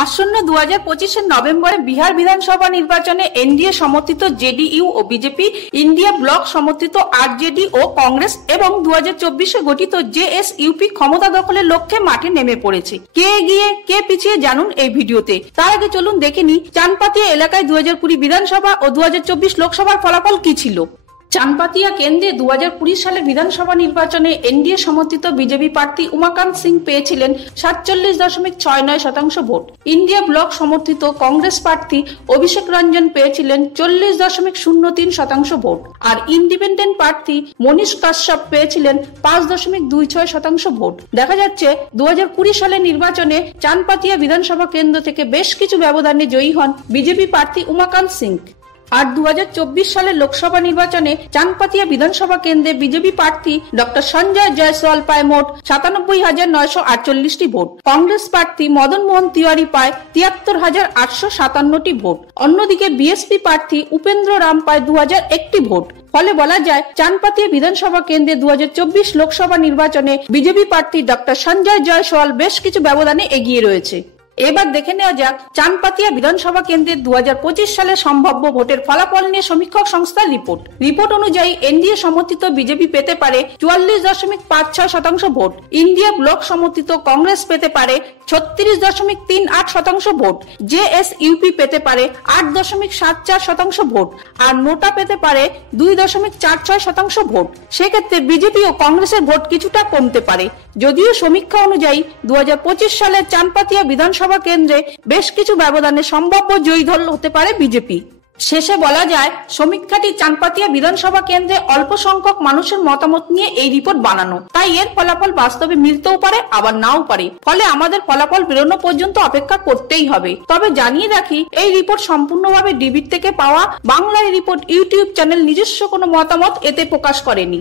আসন্ন 2025-এর নভেম্বরে বিহার বিধানসভা নির্বাচনে এনডিএ সমর্থিত জেডিইউ ও বিজেপি, ইন্ডিয়া ব্লক সমর্থিত আরজেডি ও কংগ্রেস এবং 2024-এ গঠিত জেএসইউপি ক্ষমতা দখলের লক্ষ্যে মাঠে নেমে পড়েছে। কে এগিয়ে কে পিছিয়ে জানুন এই ভিডিওতে। তার আগে চলুন দেখে নিই চানপাতিয়া এলাকায় 2020 বিধানসভা ও 2024 লোকসভার ফলাফল কি ছিল। চানপাতিয়া কেন্দ্রে 2020 সালের বিধানসভা নির্বাচনে এনডিএ সমর্থিত বিজেপি প্রার্থী উমাকান্ত সিং পেয়েছিলেন 47.69% ভোট। ইন্ডিয়া ব্লক সমর্থিত কংগ্রেস প্রার্থী অভিষেক রঞ্জন পেয়েছিলেন 40.03% ভোট, আর ইন্ডিপেন্ডেন্ট প্রার্থী মনীষ কাশ্যপ পেয়েছিলেন 5.26% ভোট। দেখা যাচ্ছে 2020 সালের নির্বাচনে চানপাতিয়া বিধানসভা কেন্দ্র থেকে বেশ কিছু ব্যবধানে জয়ী হন বিজেপি প্রার্থী উমাকান্ত সিং। আর 2024 সালের লোকসভা নির্বাচনে চানপাতিয়া বিধানসভা কেন্দ্রে বিজেপি প্রার্থী ডক্টর সঞ্জয় জয়সওয়াল পায় মোট 97,948টি ভোট। কংগ্রেস প্রার্থী মদন মোহন তিওয়ারি পায় 73,857টি ভোট। অন্যদিকে বিএসপি প্রার্থী উপেন্দ্র রাম পায় 2001টি ভোট। ফলে বলা যায় চানপাতিয়া বিধানসভা কেন্দ্রে 2024 লোকসভা নির্বাচনে বিজেপি প্রার্থী ডক্টর সঞ্জয় জয়সওয়াল বেশ কিছু ব্যবধানে এগিয়ে রয়েছে। এবার দেখে নেওয়া যাক চানপাতিয়া বিধানসভা কেন্দ্রের 2025 সালে সম্ভাব্য ভোটের ফলাফল নিয়ে সমীক্ষক সংস্থার রিপোর্ট অনুযায়ী এনডিএ সমর্থিত বিজেপি পেতে পারে 44.56% ভোট, ইন্ডিয়া ব্লক সমর্থিত কংগ্রেস পেতে পারে 36.38% ভোট, জেএসইউপি পেতে পারে 8.74% ভোট, আর নোটা পেতে পারে 2.46% ভোট। সেক্ষেত্রে বিজেপি ও কংগ্রেসের ভোট কিছুটা কমতে পারে। যদিও সমীক্ষা অনুযায়ী 2025 সালের চানপাতিয়া বিধানসভা কেন্দ্রে বেশ কিছু ব্যবধানে সম্ভাব্য জয়ী দল হতে পারে বিজেপি। শেষে বলা যায় সমীক্ষাটি চানপাতিয়া বিধানসভা কেন্দ্রে অল্প সংখ্যক মানুষের মতামত নিয়ে এই রিপোর্ট বানানো, তাই এর ফলাফল বাস্তবে মিলতেও পারে আবার নাও পারে। ফলে আমাদের ফলাফল বেরোনো পর্যন্ত অপেক্ষা করতেই হবে। তবে জানিয়ে রাখি এই রিপোর্ট সম্পূর্ণভাবে ডিবির থেকে পাওয়া। বাংলায় রিপোর্ট ইউটিউব চ্যানেল নিজস্ব কোনো মতামত এতে প্রকাশ করেনি।